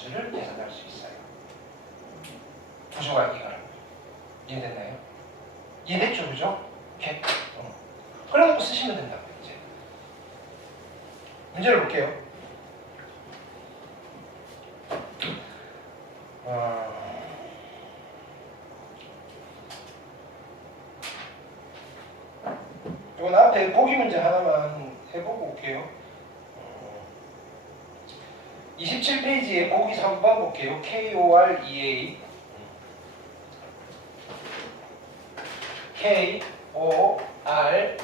음료수를 계산할 수 있어요. 부족하기 가름. 이해됐나요? 이해됐죠? 그죠? 오케이. 그래서 쓰시면 된다고요. 이제 문제를 볼게요. 이건 앞에 보기 문제 하나만 해보고 올게요. 27페이지에 보기 3번 볼게요. KOREA KOREA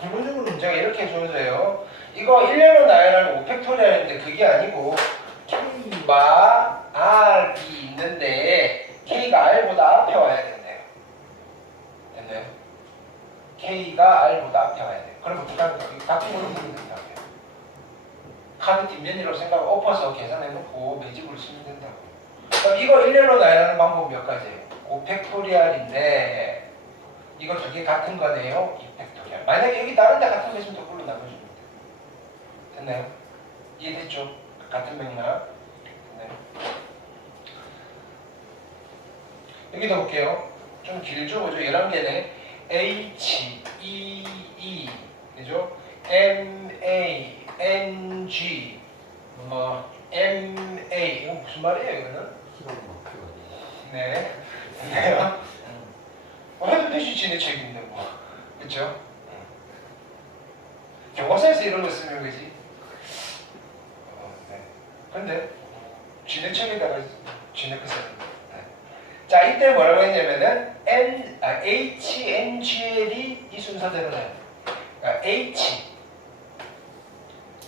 기본적으로 문제가 이렇게 주어져요. 이거 1년로 나열하는 5팩토리얼인데 그게 아니고 K와 R이 있는데 K가 R보다 앞에 와야 된대요. 됐나요? K가 R보다 앞에 와야 돼요. 그럼 어떻게 하는 거예요? 같은 걸로 보면 된다고요. 카드 뒷면이라고 생각하고 엎어서 계산해놓고 매집으로 쓰면 된다고요. 그럼 이거 1년로 나열하는 방법 몇 가지예요? 5팩토리얼인데 이거 두 개 같은 거네요. 2팩토리얼. 만약에 여기 다른 데 같은 거 있으면 거꾸로 나눠주면 돼요. 됐나요? 이해됐죠? 같은 맥락. 됐나요? 여기도 볼게요. 좀 길죠? 그죠? 11개네. H, E, E. 그죠? M, A, N, G. M, A. 이거 무슨 말이에요, 이거는? 네. 됐나요? 헤드패시 지네책인데 뭐. 그쵸? 교과서에서 이런 거 쓰면 그지? 네. 근데 지네책에다가 지네크 쓰는 거. 네. 자, 이때 뭐라고 했냐면은 H, N, Gl이 이 순서대로 나요. 그러니까 H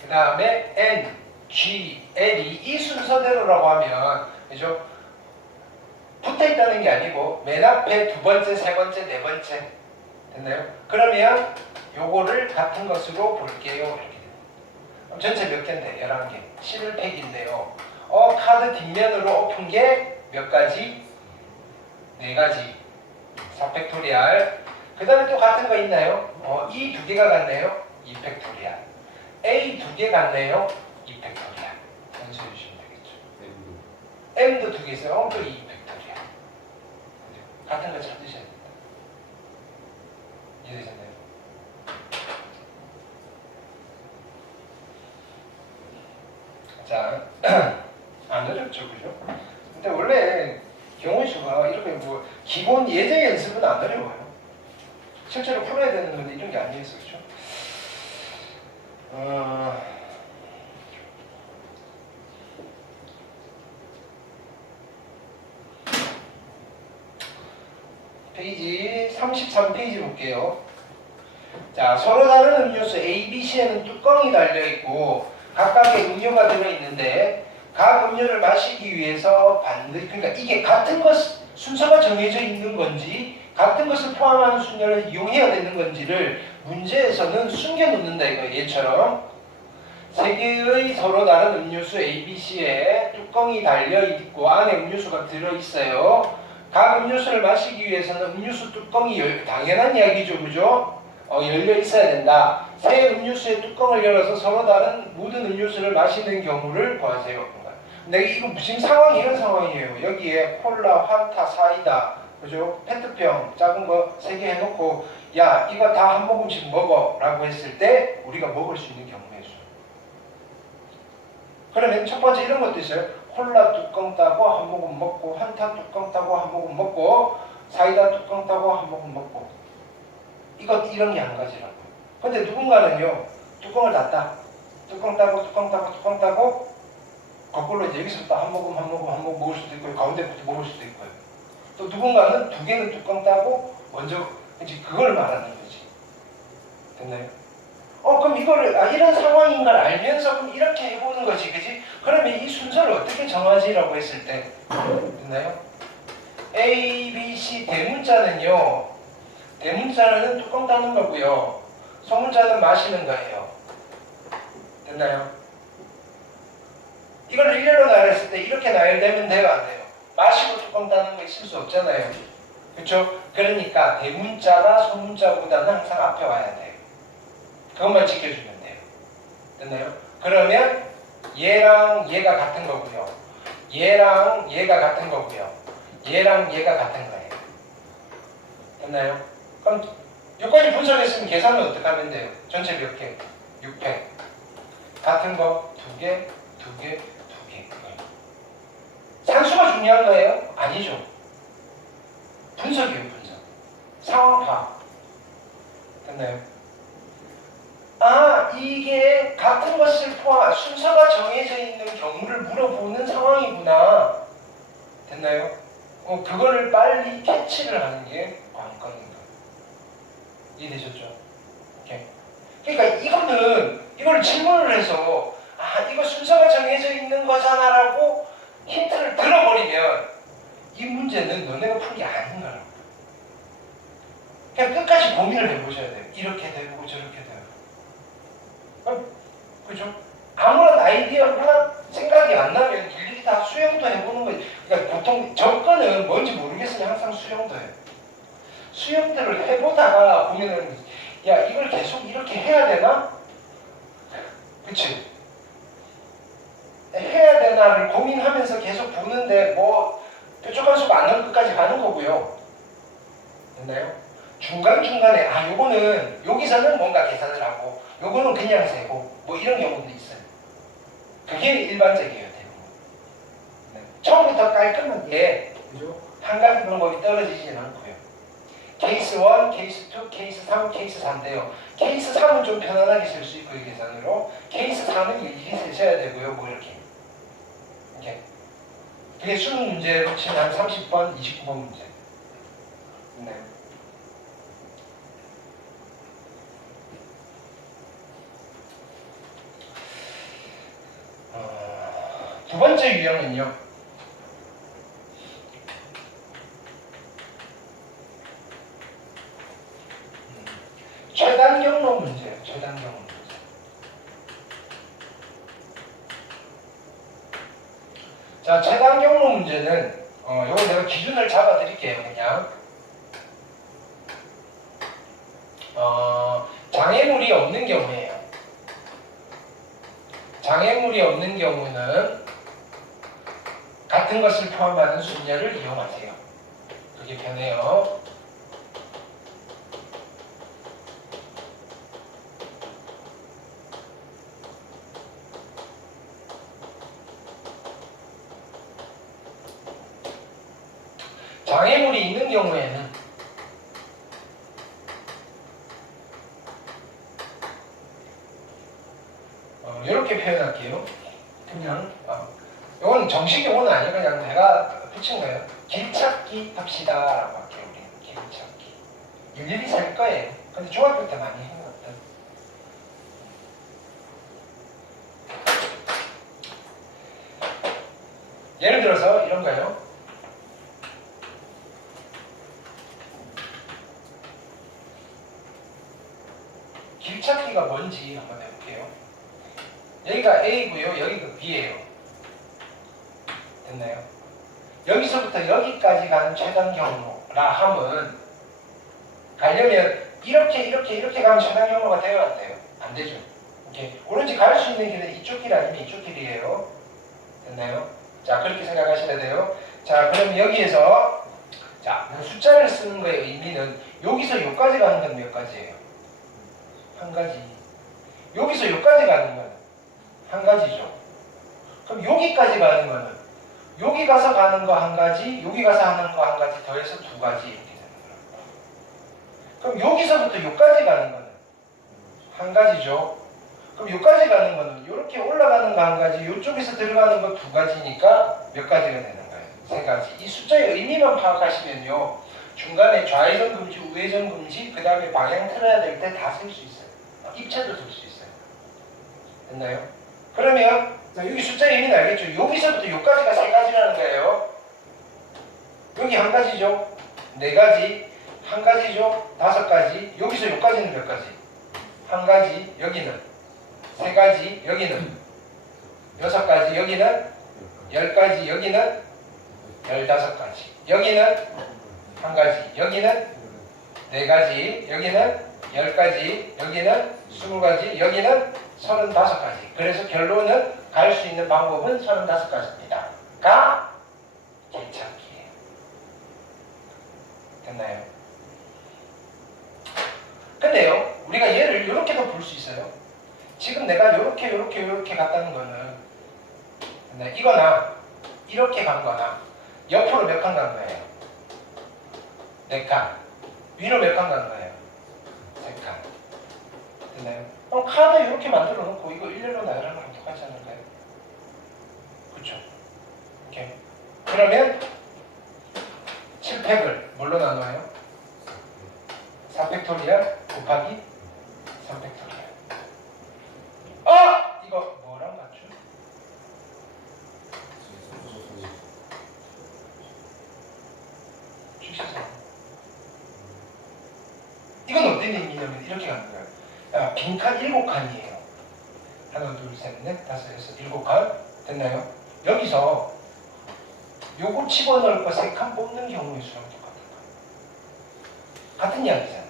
그 다음에 N, G, L이 이 순서대로라고 하면 그죠? 붙어있다는 게 아니고 맨 앞에 두 번째, 세 번째, 네 번째 됐나요? 그러면 요거를 같은 것으로 볼게요. 이렇게 그럼 전체 몇 개인데? 11개 11팩인데요. 카드 뒷면으로 엎은 게 몇 가지? 4가지 4팩토리얼. 그 다음에 또 같은 거 있나요? 이 두 개가 같네요. 2팩토리얼. A 두 개 같네요. 2팩토리얼. 연수해 주시면 되겠죠. M도 두 개 있어요. 또 2팩토리얼. 같은 거 찾으셔야 됩니다. 이해되셨나요? 자, 안 어렵죠, 그죠? 근데 원래 경호수가 이렇게 뭐 기본 예제 연습은 안 어려워요. 실제로 풀어야 되는 건데 이런 게 아니어서 그죠? 페이지 33페이지 볼게요. 자, 서로 다른 음료수 A, B, C에는 뚜껑이 달려있고 각각의 음료가 들어있는데 각 음료를 마시기 위해서 반드시 그러니까 이게 같은 것 순서가 정해져 있는 건지 같은 것을 포함하는 순서를 이용해야 되는 건지를 문제에서는 숨겨놓는다 이거 얘처럼 세 개의 서로 다른 음료수 A, B, C에 뚜껑이 달려있고 안에 음료수가 들어있어요. 각 음료수를 마시기 위해서는 음료수 뚜껑이 당연한 이야기죠, 그죠? 열려 있어야 된다. 새 음료수의 뚜껑을 열어서 서로 다른 모든 음료수를 마시는 경우를 구하세요. 근데 이거 지금 상황이 이런 상황이에요. 여기에 콜라, 환타, 사이다, 그죠? 페트병 작은 거 3개 해놓고 야 이거 다 한 모금씩 먹어라고 했을 때 우리가 먹을 수 있는 경우의 수. 그러면 첫 번째 이런 것도 있어요. 콜라 뚜껑 따고 한 모금 먹고 환타 뚜껑 따고 한 모금 먹고 사이다 뚜껑 따고 한 모금 먹고 이런 게 한 가지라고. 근데 누군가는요 뚜껑을 닫다 뚜껑 따고 뚜껑 따고 뚜껑 따고 거꾸로 이제 여기서부터 한 모금 한 모금 한 모금 먹을 수도 있고 가운데부터 먹을 수도 있고요. 또 누군가는 두 개는 뚜껑 따고 먼저 이제 그걸 말하는 거지. 됐나요? 그럼 이거를 이런 상황인 걸 알면서 그럼 이렇게 해보는 거지, 그지? 그러면 이 순서를 어떻게 정하지라고 했을 때 됐나요? A, B, C 대문자는요. 대문자는 뚜껑 따는 거고요. 소문자는 마시는 거예요. 됐나요? 이걸 일렬로 나열했을 때 이렇게 나열되면 돼요, 안 돼요? 마시고 뚜껑 따는 거 있을 수 없잖아요. 그렇죠? 그러니까 대문자가 소문자보다는 항상 앞에 와야 돼요. 그것만 지켜주면 돼요. 됐나요? 그러면 얘랑 얘가 같은 거고요. 얘랑 얘가 같은 거고요. 얘랑 얘가 같은 거예요. 됐나요? 그럼 여기까지 분석했으면 계산은 어떻게 하면 돼요? 전체 몇 개? 600. 같은 거 2개, 2개, 2개. 산수가 중요한 거예요? 아니죠. 분석이에요, 분석. 상황 파악. 됐나요? 아, 이게 같은 것을 포함, 순서가 정해져 있는 경우를 물어보는 상황이구나. 됐나요? 그거를 빨리 캐치를 하는 게 관건입니다. 이해되셨죠? 오케이. 그러니까 이걸 질문을 해서 아, 이거 순서가 정해져 있는 거잖아라고 힌트를 들어버리면 이 문제는 너네가 풀 게 아닌 거라고. 그냥 끝까지 고민을 해보셔야 돼요. 이렇게 되고 저렇게 되고. 그죠? 아무런 아이디어가 생각이 안 나면 일일이 다 수영도 해보는 거예요. 그러니까 보통 접근은 뭔지 모르겠으면 항상 수영도 해요. 수영들을 해보다가 보면은 야, 이걸 계속 이렇게 해야 되나? 그치? 해야 되나를 고민하면서 계속 보는데 뭐 뾰족한 수가 안 나올 끝까지 가는 거고요. 됐나요? 중간중간에 아, 요거는 여기서는 뭔가 계산을 하고 요거는 그냥 세고 뭐 이런 경우도 있어요. 그게 일반적이에요, 대부분. 네. 처음부터 깔끔하게 그죠? 한 가지 방법이 떨어지지는 않고요. 케이스 1, 케이스 2, 케이스 3, 케이스 4인데요. 케이스 3은 좀 편안하게 쓸 수 있고 이 계산으로 케이스 4는 일일이 세셔야 되고요. 뭐 이렇게. 그게 수능 문제로 치면 한 30번, 29번 문제. 네. 두 번째 유형은요. 최단 경로 문제예요. 최단 경로 문제. 자, 최단 경로 문제는 요거 내가 기준을 잡아 드릴게요. 그냥 장애물이 없는 경우에요. 장애물이 없는 경우는 같은 것을 포함하는 순열을 이용하세요. 그게 편해요. 장애물이 있는 경우에는 이렇게 표현할게요. 그냥 이건 정식 용어는 아니에요. 그냥 내가 붙인 거예요. 길찾기 합시다 라고 할게요. 우리 길찾기 일일이 살 거예요. 근데 중학교 때 많이 했는 것 같아요. 예를 들어서 이런 거예요. 길찾기가 뭔지 한번 해볼게요. 여기가 A고요. 여기가 B예요. 됐나요? 여기서부터 여기까지 가는 최단 경로라 함은 가려면 이렇게 가면 최단 경로가 돼요, 안 돼요? 안 되죠. 이렇게 오로지 갈 수 있는 길은 이쪽 길 아니면 이쪽 길이에요. 됐나요? 자, 그렇게 생각하셔야 돼요. 자, 그럼 여기에서 자, 숫자를 쓰는 거의 의미는 여기서 여기까지 가는 건 몇 가지예요? 한 가지. 여기서 여기까지 가는 건 한 가지죠. 그럼 여기까지 가는 거는 여기 가서 가는 거 한 가지, 여기 가서 하는 거 한 가지 더해서 두 가지 이렇게 되는 거예요. 그럼 여기서부터 여기까지 가는 거는 한 가지죠. 그럼 여기까지 가는 거는 이렇게 올라가는 거 한 가지, 이쪽에서 들어가는 거 두 가지니까 몇 가지가 되는 거예요? 세 가지. 이 숫자의 의미만 파악하시면요. 중간에 좌회전 금지, 우회전 금지, 그 다음에 방향 틀어야 될 때 다 쓸 수 있어요. 입체도 쓸 수 있어요. 됐나요? 그러면 여기 숫자의 의미는 알겠죠? 여기서부터 여기까지가 세 가지라는 거예요. 여기 한 가지죠? 네 가지, 한 가지죠? 다섯 가지. 여기서 여기까지는 몇 가지? 한 가지. 여기는 세 가지. 여기는 여섯 가지. 여기는 10가지. 여기는 15가지. 여기는 한 가지. 여기는 네 가지. 여기는 10가지. 여기는 20가지. 여기는 35가지. 그래서 결론은 갈 수 있는 방법은 35가지입니다. 가 개찾기예요. 됐나요? 근데요, 우리가 얘를 이렇게도 볼 수 있어요. 지금 내가 이렇게 갔다는 거는 이거나 이렇게 간 거나 옆으로 몇 칸 간 거예요? 4칸. 위로 몇 칸 간 거예요? 3칸. 됐나요? 그럼 카드 이렇게 만들어 놓고 이거 일렬로 나열하는 거랑 똑같지 않을까요? 그렇죠? 오케이. 그러면 7팩을 뭘로 나눠요? 4팩토리얼 곱하기 3팩토리얼. 이거 뭐랑 같죠? 주시죠. 이건 어떤 의미냐면 이렇게 가는 거예요. 빈칸 7칸이에요. 하나, 둘, 셋, 넷, 다섯, 여섯, 7칸. 됐나요? 여기서 요거 집어넣을 거 3칸 뽑는 경우의 수랑 똑같은 거예요. 같은 이야기잖아요.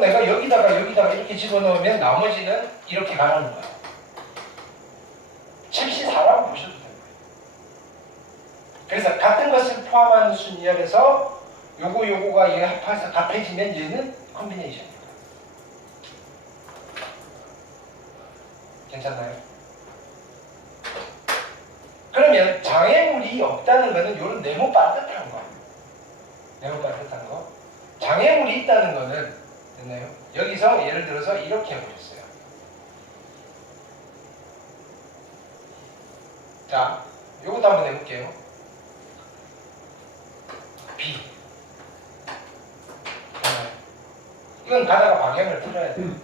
내가 여기다가 이렇게 집어넣으면 나머지는 이렇게 가라는 거예요. 74라고 보셔도 돼요. 그래서 같은 것을 포함하는 순열에서 요거가 얘 합해서 같아지면 얘는 콤비네이션입니다. 괜찮나요? 그러면 장애물이 없다는 거는 요런 네모 반듯한 거. 네모 반듯한 거. 장애물이 있다는 거는 됐나요? 여기서 예를 들어서 이렇게 해보겠어요. 자, 요것도 한번 해볼게요. B. 이건 가다가 방향을 틀어야 돼요.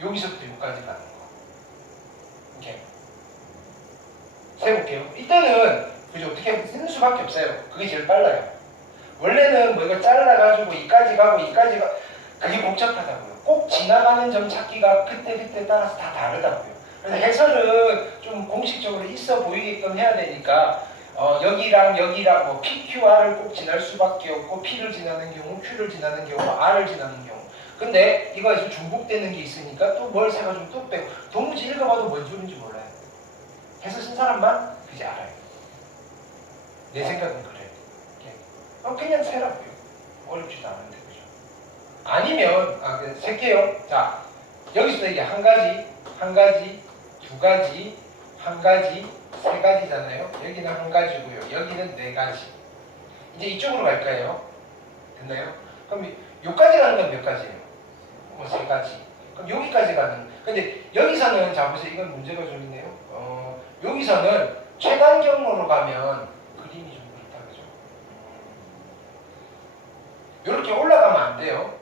여기서부터 여기까지 가는 거. 이렇게. 세볼게요. 이때는 그죠? 어떻게 쓰는 수밖에 없어요. 그게 제일 빨라요. 원래는 뭐 이거 잘라가지고 이까지 가고 이까지 가 그게 복잡하다고요. 꼭 지나가는 점 찾기가 그때 따라서 다 다르다고요. 그래서 해설은 좀 공식적으로 있어 보이게끔 해야 되니까 여기랑 뭐 PQR을 꼭 지날 수밖에 없고 P를 지나는 경우, Q를 지나는 경우, R을 지나는 경우. 근데 이거 지금 중복되는 게 있으니까 또 뭘 사가지고 또 빼고 도무지 읽어봐도 뭔 소리인지 몰라요. 해서 쓴 사람만 그지 알아요. 내 생각은 그래요. 그냥 세라고요. 어렵지도 않은데 그죠? 아니면 셀게요. 자, 여기서 이게 한 가지, 두 가지, 한 가지, 세 가지잖아요. 여기는 한 가지고요. 여기는 4가지. 이제 이쪽으로 갈까요? 됐나요? 그럼 여기까지 가는 건 몇 가지예요? 뭐 3가지. 그럼 여기까지 가는. 근데 여기서는 자 보세요. 이건 문제가 좀 있네요. 여기서는 최단 경로로 가면 그림이 좀 그렇다 그죠? 이렇게 올라가면 안 돼요.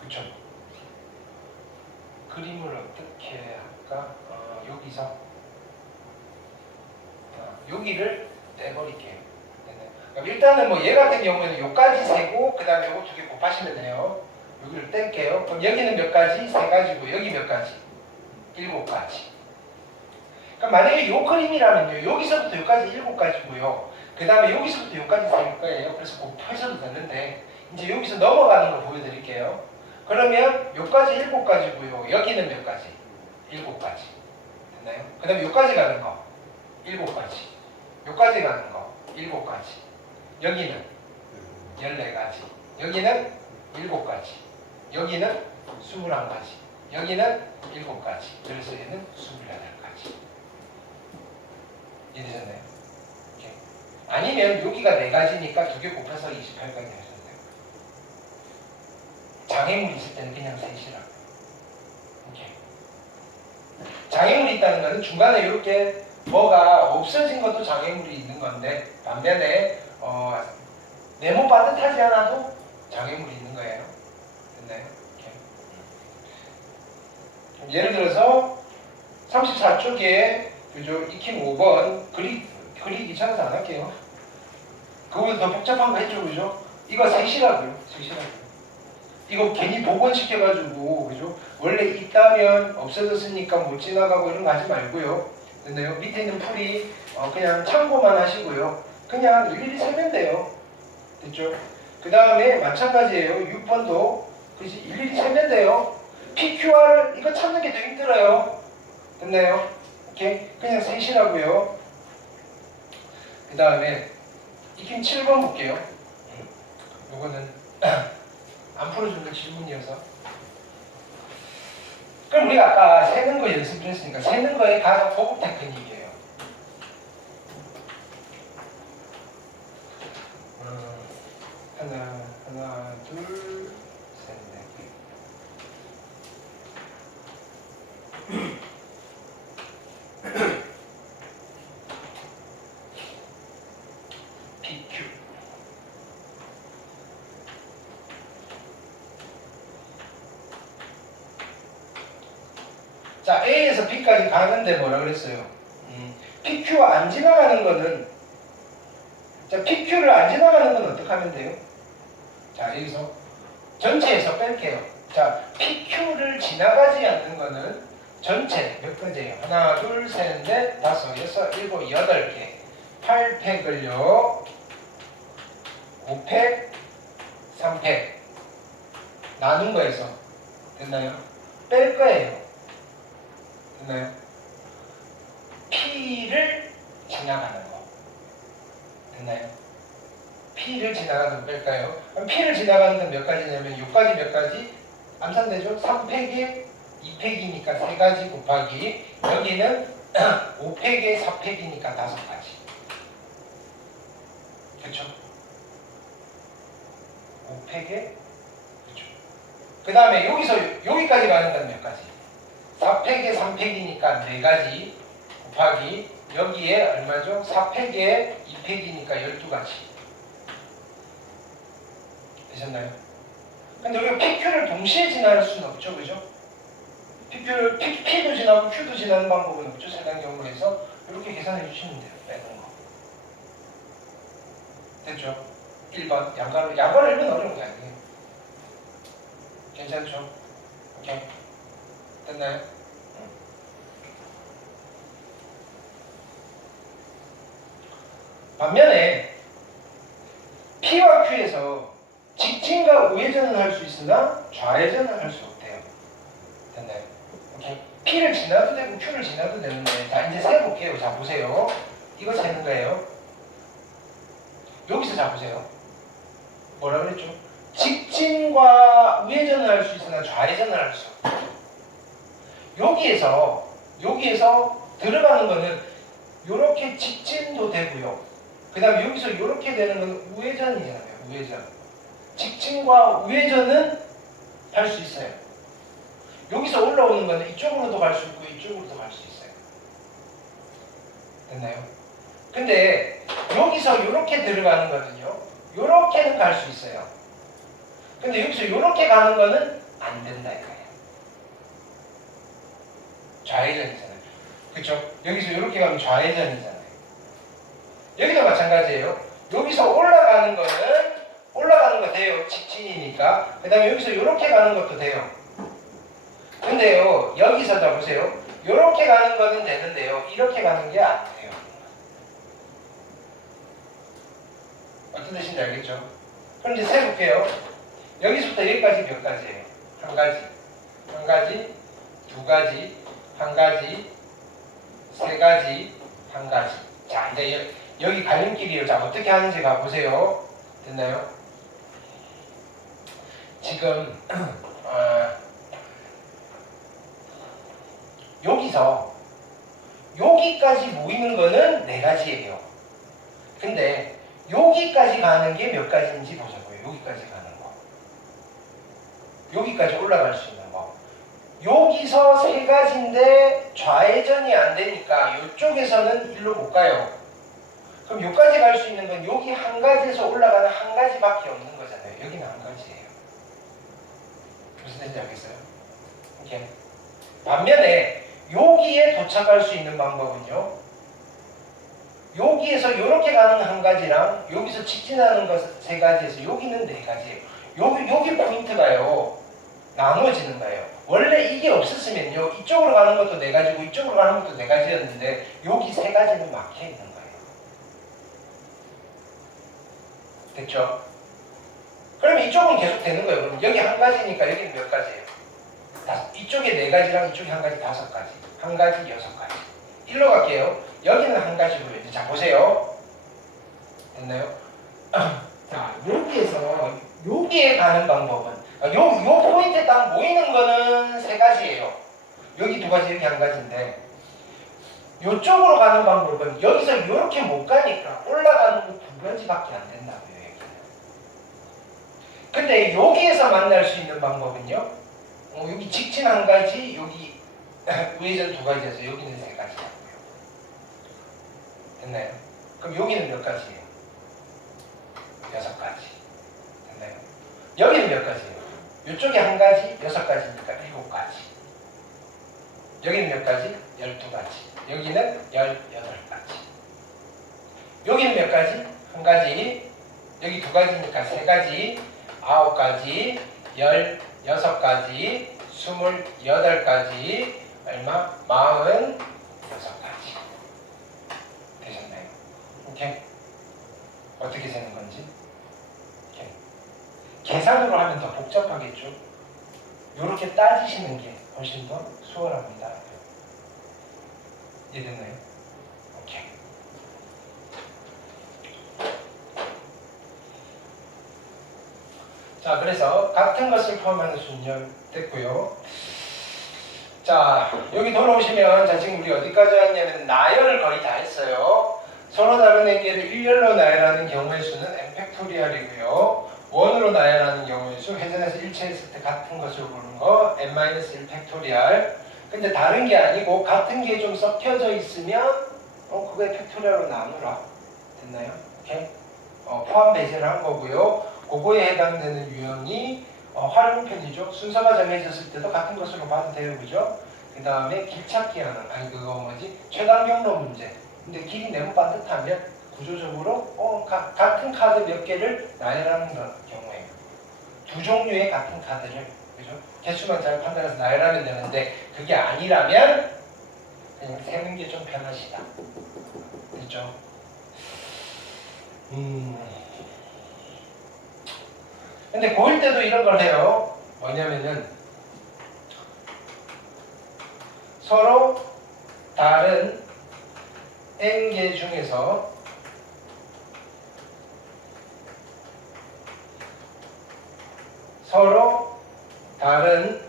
그쵸? 그림을 어떻게 할까? 여기서 여기를 떼버릴게요. 그럼 일단은 뭐 얘 같은 경우에는 요까지 세고 그 다음에 요거 2개 곱하시면 돼요. 여기를 뗄게요. 그럼 여기는 몇 가지? 3가지고 여기 몇 가지? 7가지. 그럼 만약에 요 그림이라면요. 여기서부터 여기까지 7가지고요. 그 다음에 여기서부터 여기까지 셀 거예요. 그래서 곱하셔도 되는데 이제 여기서 넘어가는 거 보여드릴게요. 그러면 여기까지 7가지고요. 여기는 몇 가지? 7가지. 됐나요? 그 다음에 여기까지 가는 거 7가지. 여기까지 가는 거 7가지. 여기는 14가지. 여기는 7가지. 여기는 21가지. 여기는 7가지. 그래서 얘는 28가지. 이해되셨나요? 이렇게. 아니면 여기가 4가지니까 2개 곱해서 28가지 하셔도 돼요. 장애물이 있을 때는 그냥 셋이라고. 이렇게. 장애물이 있다는 것은 중간에 이렇게 뭐가 없어진 것도 장애물이 있는 건데 반면에 네모 반듯하지 않아도 장애물이 있는 거예요. 됐나요? 이렇게. 예를 들어서 34쪽에 그죠? 익힘 5번 그리기 귀찮아서 안 할게요. 그거보다 더 복잡한 거 했죠, 그죠? 이거 셋이라고요. 이거 괜히 복원시켜가지고 그죠? 원래 있다면 없어졌으니까 못 지나가고 이런 거 하지 말고요. 됐나요? 밑에 있는 풀이 그냥 참고만 하시고요. 그냥 일일이 세면 돼요. 됐죠? 그 다음에 마찬가지예요. 6번도 그지 일일이 세면 돼요. PQR 이거 찾는 게 더 힘들어요. 됐나요? 오케이. 그냥 셋이라고요. 그 다음에 익힘 7번 볼게요. 요거는 안 풀어주는 질문이어서. 그럼 우리가 아까 세는 거 연습을 했으니까 세는 거의 가장 고급 테크닉이에요. 하나, 둘, 셋, 넷. PQ. 자, A에서 B까지 가는데 뭐라 그랬어요? PQ가 안 지나가는 거는, 자, PQ를 안 지나가는 건 어떻게 하면 돼요? 자, 여기서 전체에서 뺄게요. 자, PQ를 지나가지 않는 거는 전체 몇 가지예요? 하나, 둘, 셋, 넷, 다섯, 여섯, 일곱, 여덟 개. 8팩을요, 5팩, 3팩 나눈 거에서 됐나요? 뺄 거예요. 됐나요? P를 지나가는 거. 됐나요? P를 지나가는 거 뺄까요? 그럼 P를 지나가는 건 몇 가지냐면 요까지 몇 가지? 암산되죠? 3팩에 2팩이니까 3가지 곱하기 여기는 5팩에 4팩이니까 5가지. 그쵸? 5팩에 그쵸? 그 다음에 여기서 여기까지 가는 건 몇 가지? 4팩에 3팩이니까 4가지 곱하기 여기에 얼마죠? 4팩에 2팩이니까 12가지. 되셨나요? 근데 우리가 PQ를 동시에 지나갈 수는 없죠, 그죠? P도 지나고 Q도 지나는 방법은 없죠, 세단 경우에서. 이렇게 계산해 주시면 돼요, 빼는 거. 됐죠? 1번, 양가로 1번 어려운 게 아니에요. 괜찮죠? 오케이. 됐나요? 반면에 P와 Q에서 직진과 우회전을 할 수 있으나 좌회전을 할 수 없대요. 됐나요? 오케이. P를 지나도 되고 Q를 지나도 되는데, 자, 이제 세볼게요. 자, 보세요. 이거 세는 거예요. 여기서 자, 보세요. 뭐라 그랬죠? 직진과 우회전을 할 수 있으나 좌회전을 할 수 없대요. 여기에서 들어가는 거는 이렇게 직진도 되고요. 그 다음에 여기서 이렇게 되는 건 우회전이잖아요. 우회전. 직진과 우회전은 할 수 있어요. 여기서 올라오는 거는 이쪽으로도 갈 수 있고 이쪽으로도 갈 수 있어요. 됐나요? 근데 여기서 이렇게 들어가는 거는요, 이렇게는 갈 수 있어요. 근데 여기서 이렇게 가는 거는 안 된다 이거예요. 좌회전이잖아요. 그쵸? 여기서 이렇게 가면 좌회전이잖아요. 여기도 마찬가지예요. 여기서 올라가는 거 돼요. 직진이니까. 그 다음에 여기서 이렇게 가는 것도 돼요. 근데요, 여기서 자 보세요. 이렇게 가는 거는 되는데요, 이렇게 가는 게 안 돼요. 어떤 뜻인지 알겠죠? 그럼 이제 세볼게요. 여기서부터 여기까지 몇 가지예요? 한 가지, 두 가지, 한 가지, 세 가지, 한 가지. 자, 이제 여기 갈림길이에요. 자, 어떻게 하는지 가보세요. 됐나요? 지금 여기서 여기까지 모이는 거는 4가지예요. 근데 여기까지 가는 게 몇 가지인지 보자고요. 여기까지 가는 거. 여기까지 올라갈 수 있는 거. 여기서 3가지인데 좌회전이 안 되니까 이쪽에서는 일로 못 가요. 그럼 여기까지 갈 수 있는 건 여기 한 가지에서 올라가는 한 가지밖에 없는 거잖아요. 여기는 한 가지예요. 무슨 뜻인지 알겠어요? 오케이. 반면에 여기에 도착할 수 있는 방법은요, 여기에서 이렇게 가는 한 가지랑 여기서 직진하는 것 3가지에서 여기는 4가지예요. 여기 포인트가요, 나눠지는 거예요. 원래 이게 없었으면요, 이쪽으로 가는 것도 4가지고 이쪽으로 가는 것도 4가지였는데 여기 3가지는 막혀 있는 거예요. 됐죠? 그러면 이쪽은 계속 되는 거예요. 그럼 여기 한 가지니까 여기는 몇 가지예요? 이쪽에 4가지랑 이쪽에 1가지 5가지. 1가지 6가지. 일로 갈게요. 여기는 1가지고요. 자, 보세요. 됐나요? 자, 여기에 가는 방법은 요 포인트에 딱 모이는 거는 3가지예요. 여기 2가지, 여기 1가지인데 요쪽으로 가는 방법은 여기서 이렇게 못 가니까 올라가는 거 2가지밖에 안 된다고요. 여기는. 근데 여기에서 만날 수 있는 방법은요. 여기 직진 1가지, 여기 우회전 2가지여서 여기는 3가지라고요. 됐나요? 그럼 여기는 몇 가지예요? 6가지. 됐나요? 여기는 몇 가지예요? 이쪽에 1가지, 6가지니까 7가지. 여기는 몇 가지? 12가지. 여기는 18가지. 여기는 몇 가지? 1가지. 여기 2가지니까 3가지, 9가지, 16가지, 28가지, 얼마? 46가지. 되셨나요? 오케이? 어떻게 세는 건지? 오케이. 계산으로 하면 더 복잡하겠죠? 이렇게 따지시는 게 훨씬 더 수월합니다. 이해됐나요? 오케이. 자, 그래서 같은 것을 포함하는 수는 됐고요. 자, 여기 돌아오시면, 자, 지금 우리 어디까지 왔냐면 나열을 거의 다 했어요. 서로 다른 행계를 일렬로 나열하는 경우의 수는 n팩토리얼이고요. 원으로 나열하는 경우의 수, 회전해서 일체했을 때 같은 것을 보는 거 n-1 팩토리얼. 근데 다른 게 아니고 같은 게 좀 섞여져 있으면 그거의 팩토리얼로 나누라. 됐나요? 오케이? 포함 배제를 한 거고요. 그거에 해당되는 유형이 활용편이죠. 순서가 정해졌을 때도 같은 것으로 봐도 돼요. 그죠? 그 다음에 길 찾기 하는, 최단 경로 문제. 근데 길이 너무 빠듯하면 구조적으로 같은 카드 몇 개를 나열하는 경우에요. 2종류의 같은 카드를, 그죠? 개수만 잘 판단해서 나열하면 되는데 그게 아니라면 그냥 세는 게 좀 편하시다. 그죠? 근데 고1 때도 이런 걸 해요. 뭐냐면은 서로 다른 n개 중에서 서로 다른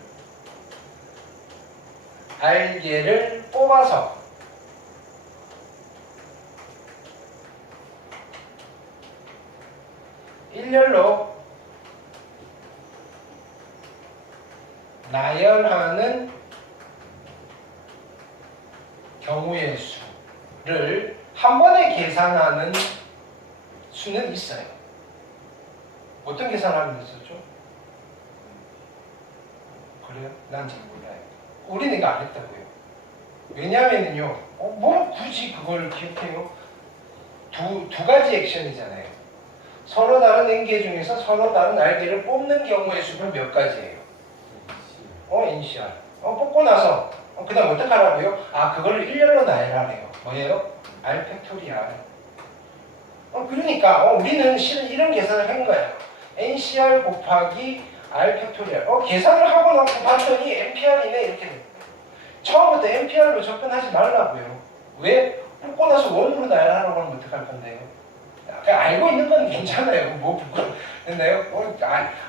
r개를 뽑아서 일렬로 나열하는 경우의 수를 한 번에 계산하는 수는 있어요. 어떤 계산하면 있었죠? 그래요? 난 잘 몰라요. 우리는 이거 안 했다고요. 왜냐하면요, 뭐 굳이 그걸 기억해요? 두 가지 액션이잖아요. 서로 다른 n개 중에서 서로 다른 r개를 뽑는 경우의 수는 몇 가지예요? NCR. 뽑고 나서 그 다음 어떻게 하라고요? 그거를 일렬로 나열하래요. 뭐예요? R 팩토리얼. 그러니까 우리는 실은 이런 계산을 한 거예요. NCR 곱하기 R 팩토리얼. 계산을 하고 나서 봤더니 NPR이네 이렇게 됩니다. 처음부터 NPR로 접근하지 말라고요. 왜? 뽑고 나서 원으로 나열하라고 하면 어떡할 건데요? 그냥 알고 있는 건 괜찮아요. 뭐 부끄럽나요?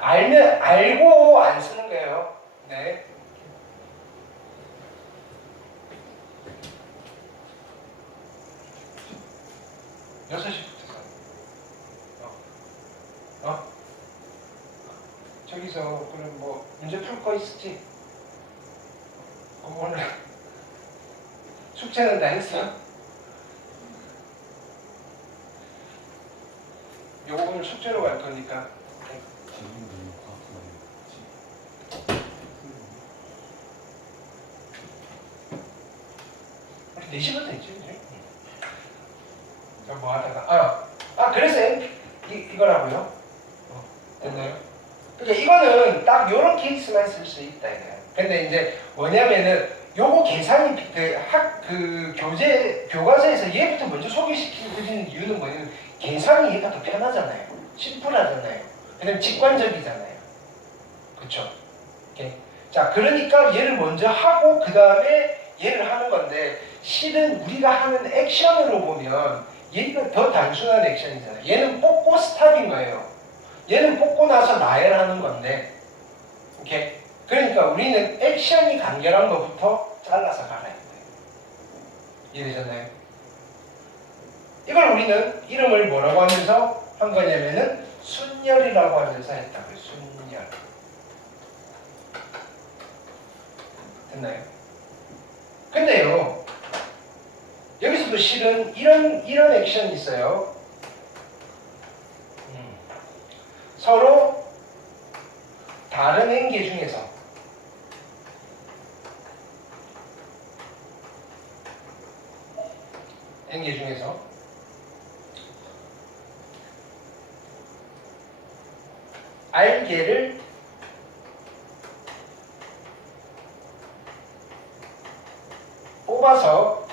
알면 알고 안 쓰는 거예요. 네. 여섯 시부터 저기서 그럼 뭐 문제 풀 거 있었지? 오늘 숙제는 다 했어? 요거 오늘 숙제로 갈 거니까. 우리 4시부터 했지, 그지? 뭐 하다가 그래서 이거라고요? 됐나요? 그러니까 이거는 딱 요런 케이스만 쓸 수 있다 이거예요. 근데 이제 뭐냐면은 요거 계산이 교과서에서 얘부터 먼저 소개시키는 이유는 뭐냐면 계산이 얘가 더 편하잖아요. 심플하잖아요. 그다음에 직관적이잖아요. 그쵸? 오케이? 자, 그러니까 얘를 먼저 하고 그 다음에 얘를 하는 건데 실은 우리가 하는 액션으로 보면 얘가 더 단순한 액션이잖아요. 얘는 뽑고 스탑인 거예요. 얘는 뽑고 나서 나열하는 건데, 오케이? 그러니까 우리는 액션이 간결한 것부터 잘라서 가야 돼요. 이해되셨나요? 이걸 우리는 이름을 뭐라고 하면서 한 거냐면은 순열이라고 하면서 했다고요. 순열. 됐나요? 근데요, 여기서도 실은 이런 액션이 있어요. 서로 다른 행계 중에서 알개를 뽑아서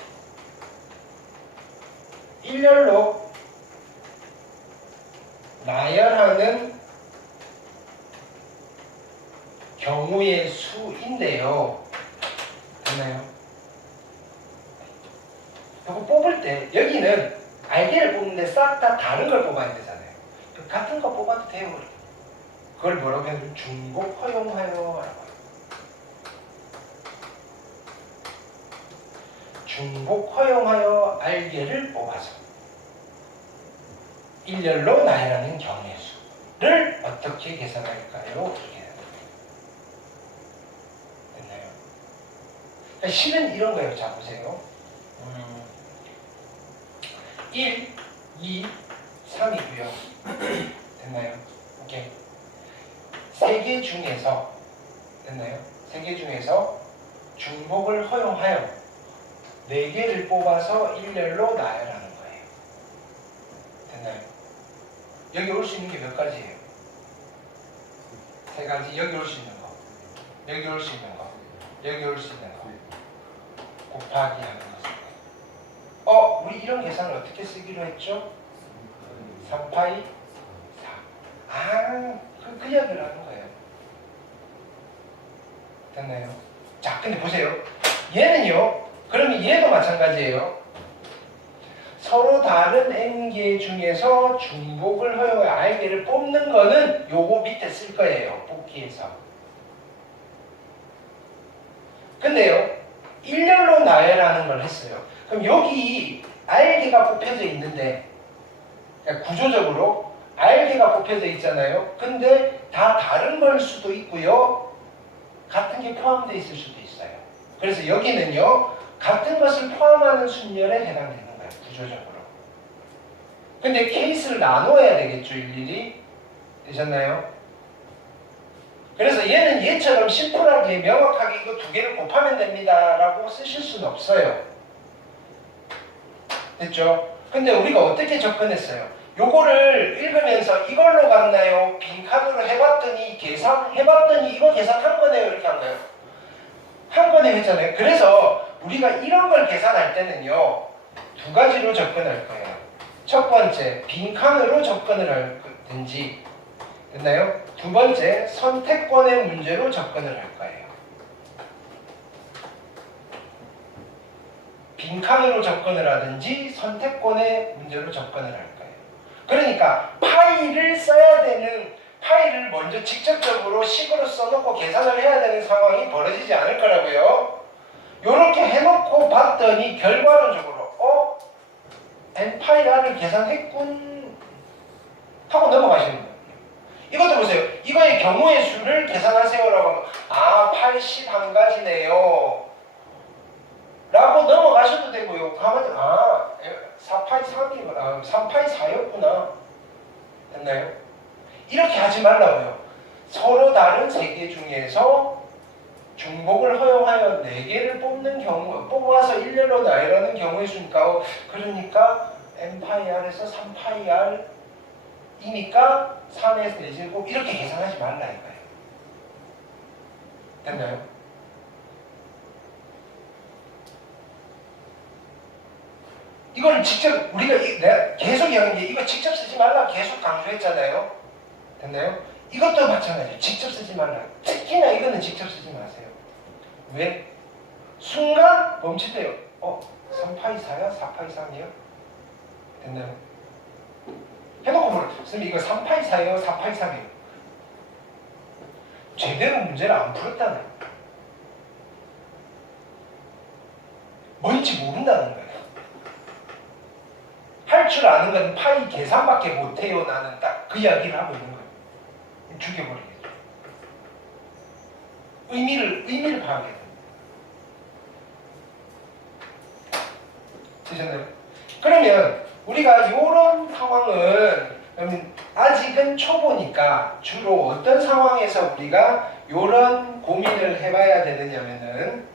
일렬로 나열하는 경우의 수인데요. 됐나요? 이거 뽑을 때 여기는 알개를 뽑는데 싹 다 다른 걸 뽑아야 되잖아요. 같은 거 뽑아도 돼요. 그걸 뭐라고 하냐면 중복 허용하여라고 해요. 중복 허용하여 알개를 뽑아서 일렬로 나열하는 경우의 수를 어떻게 계산할까요? 이렇게 됐나요? 그러니까 실은 이런 거예요. 자, 보세요. 1, 2, 3이고요. 됐나요? 오케이. 3개 중에서 됐나요? 3개 중에서 중복을 허용하여 4개를 뽑아서 일렬로 나열하는 거예요. 됐나요? 여기 올 수 있는 게 몇 가지예요? 3가지. 여기 올 수 있는 거, 여기 올 수 있는 거, 여기 올 수 있는 거 곱하기 하는 거죠. 우리 이런 계산을 어떻게 쓰기로 했죠? 3파이 4. 그 이야기를 하는 거예요. 됐나요? 자, 근데 보세요. 얘는요, 그러면 얘도 마찬가지예요. 서로 다른 n개 중에서 중복을 허용해 알개를 뽑는 거는 요거 밑에 쓸 거예요. 뽑기에서. 근데요, 일렬로 나열하는 걸 했어요. 그럼 여기 알개가 뽑혀져 있는데, 그러니까 구조적으로 알개가 뽑혀져 있잖아요. 근데 다 다른 걸 수도 있고요. 같은 게 포함되어 있을 수도 있어요. 그래서 여기는요, 같은 것을 포함하는 순열에 해당되는 거예요. 구조적으로. 근데 케이스를 나눠야 되겠죠. 일일이. 되셨나요? 그래서 얘는 얘처럼 심플하게 명확하게 이거 2개를 곱하면 됩니다 라고 쓰실 수는 없어요. 됐죠? 근데 우리가 어떻게 접근했어요? 요거를 읽으면서 이걸로 갔나요? 빈칸으로 해봤더니 계산해봤더니 이거 계산한 거네요. 이렇게 한 거예요. 한 번에 했잖아요. 그래서 우리가 이런 걸 계산할 때는요, 2가지로 접근할 거예요. 첫 번째, 빈칸으로 접근을 하든지, 됐나요? 2번째, 선택권의 문제로 접근을 할 거예요. 빈칸으로 접근을 하든지 선택권의 문제로 접근을 할 거예요. 그러니까 파일을 써야 되는, 파일을 먼저 직접적으로 식으로 써놓고 계산을 해야 되는 상황이 벌어지지 않을 거라고요. 요렇게 해놓고 봤더니 결과론적으로 n 파이 r을 계산했군 하고 넘어가시는 거예요. 이것도 보세요. 이거의 경우의 수를 계산하세요라고 하면 81가지네요 라고 넘어가셔도 되고요. 가만히 4파이 3이 3파이 4였구나. 됐나요? 이렇게 하지 말라고요. 서로 다른 3개 중에서 중복을 허용하여 4개를 뽑는 경우, 뽑아서 일렬로 나열하는 경우의 수니까, 그러니까 n파이 r에서 3파이 r이니까 3에서 4제곱 이렇게 계산하지 말라 이거예요. 됐나요? 이걸 직접 우리가 내가 계속 이야기한 게 이거 직접 쓰지 말라 계속 강조했잖아요. 됐나요? 이것도 마찬가지예요. 직접 쓰지 말라. 특히나 이거는 직접 쓰지 마세요. 왜? 순간 멈출 때요. 3파이사야? 4파이삼이요? 됐나요? 해놓고 물어. 선생님 이거 3파이사예요? 4파이삼이에요? 제대로 문제를 안 풀었다는 거예요. 뭔지 모른다는 거예요. 할 줄 아는 건 파이 계산밖에 못해요. 나는 딱 그 이야기를 하고 있는 거예요. 죽여버리겠죠. 의미를 파악해야 돼요. 되셨나요? 그러면 우리가 이런 상황은 아직은 초보니까 주로 어떤 상황에서 우리가 이런 고민을 해봐야 되느냐면은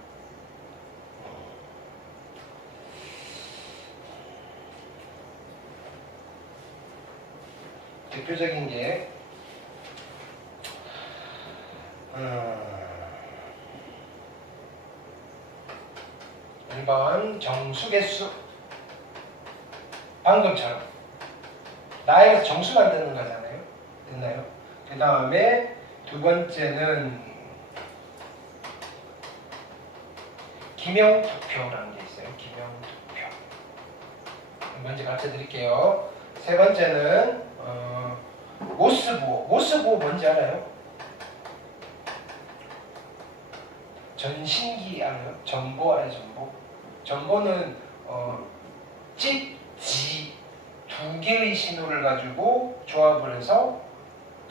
대표적인 게 1번 정수개수 방금처럼 나에게서 정수 만드는 거잖아요. 됐나요? 그 다음에 두 번째는 기명투표라는 게 있어요. 기명투표 먼저 가르쳐 드릴게요. 세 번째는 모스부호. 모스부호 뭔지 알아요? 전신기 알아요? 전보 알아요? 전보? 전보는 찌, 지 두 개의 신호를 가지고 조합을 해서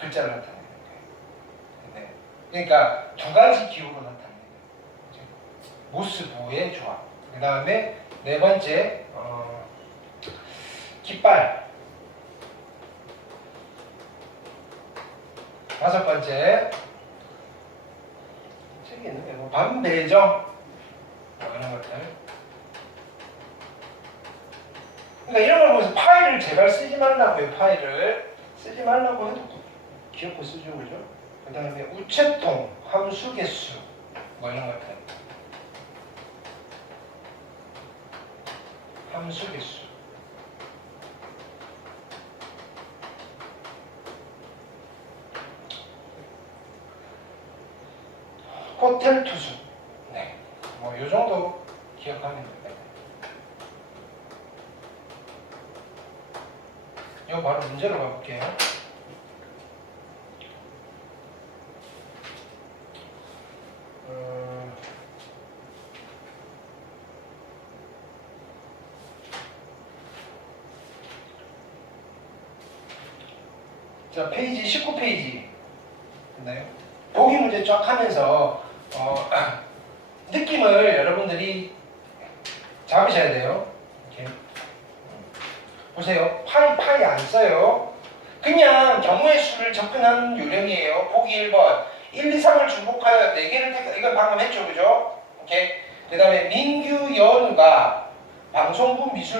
글자를 나타내는 거예요. 네. 그러니까 두 가지 기호로 나타내는 거예요. 모스부호의 조합. 그 다음에 네 번째 깃발. 다섯 번째 책에 있는 게 뭐 반배정 이런 것들. 그러니까 이런 걸 보면서 파일을 제발 쓰지 말라고요. 파일을 쓰지 말라고 해도 귀엽고 쓰죠, 그죠? 그 다음에 우체통, 함수개수 뭐 이런 것들. 함수개수. 호텔 투수. 네. 뭐 요 정도 기억하면 됩니다. 이거 바로 문제로 가볼게요. 자, 페이지 19페이지 됐나요? 보기 문제 쫙 하면서 느낌을 여러분들이 잡으셔야 돼요. 이렇게. 보세요. 파이 안 써요. 그냥 경우의 수를 접근하는 요령이에요. 보기 1번. 1, 2, 3을 중복하여 4개를 택, 이건 방금 했죠, 그죠? 오케이. 그 다음에 민규, 연우가 방송부 미술